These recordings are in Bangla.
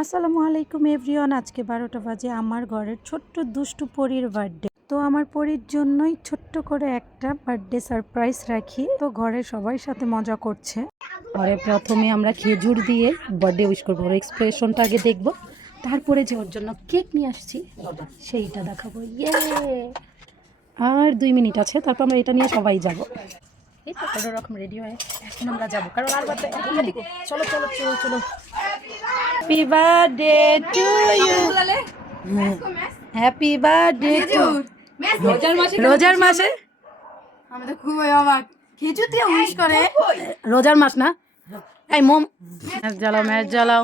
আসসালামু আলাইকুম এভরিওয়ান। আজকে 12টা বাজে। আমার ঘরের ছোট্ট দুষ্টু পরীর বার্থডে। তো আমার পরীর জন্যই ছোট্ট করে একটা বার্থডে সারপ্রাইজ রাখি। তো ঘরে সবাই সাথে মজা করছে। ঘরে প্রথমে আমরা খেজুর দিয়ে বার্থডে উইশ করবো, ওর এক্সপ্রেশনটা আগে দেখবো, তারপরে যে ওর জন্য কেক নিয়ে আসছি সেইটা দেখাবো। ইয়ে, আর 2 মিনিট আছে, তারপর আমরা এটা নিয়ে সবাই যাবো। এই তো কোনো রকম রেডি হয়ে এখন আমরা যাবো, কারণ আর বার্থডে চলো চলো চলো চলো। Happy birthday to you, happy birthday to. রোজার মাসে আমি তো খুবই অবাক, খেজুর দিয়ে উইশ করে। রোজার মাস না, এই মোম ম্যাচ জ্বালাও, ম্যাচ জ্বালাও।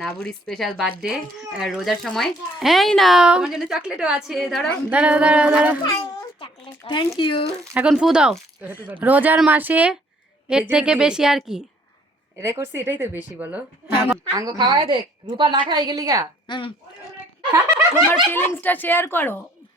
নাবুর স্পেশাল বার্থডে রোজার সময়। এই নাও, তোমার জন্য চকলেটও আছে, ধরো। দাঁড়াও দাঁড়াও দাঁড়াও, থ্যাংক ইউ। এখন ফু দাও। রোজার মাসে এর থেকে বেশি আর কি? এটাই করছি, এটাই তো বেশি বলো। আঙ্গ খাওয়াই দেখ, রূপা না খাই গেলি গা। তোমার ফিলিংসটা শেয়ার করো।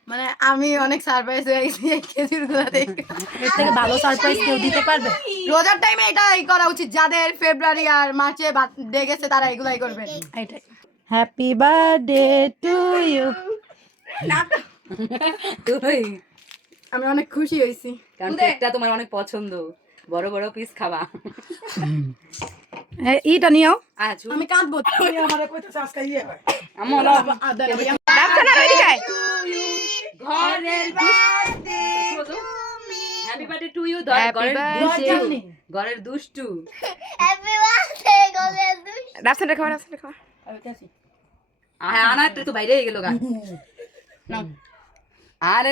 মানে আমি অনেক সারপ্রাইজ হয়ে গেছি এই খেজুর গুলা দেখে। এর থেকে ভালো সারপ্রাইজ কেউ দিতে পারবে? রোজার টাইমে এটাই করা উচিত, যাদের ফেব্রুয়ারি আর মার্চে বার্থডে গেছে তারা এগুলাই করবেন। এইটাই। Happy birthday to you. তুই আমি অনেক খুশি হয়েছি, কারণ কেকটা তোমার অনেক পছন্দ, বড় বড় পিস খাবা। ইটা নিও। আচ্ছা আমি কাঁদবো। আমো ঘরের হ্যাপি বার্থডে টু ইউ। ঘরের দুষ্টু। আনা তো বাইরে গেল গা। আরে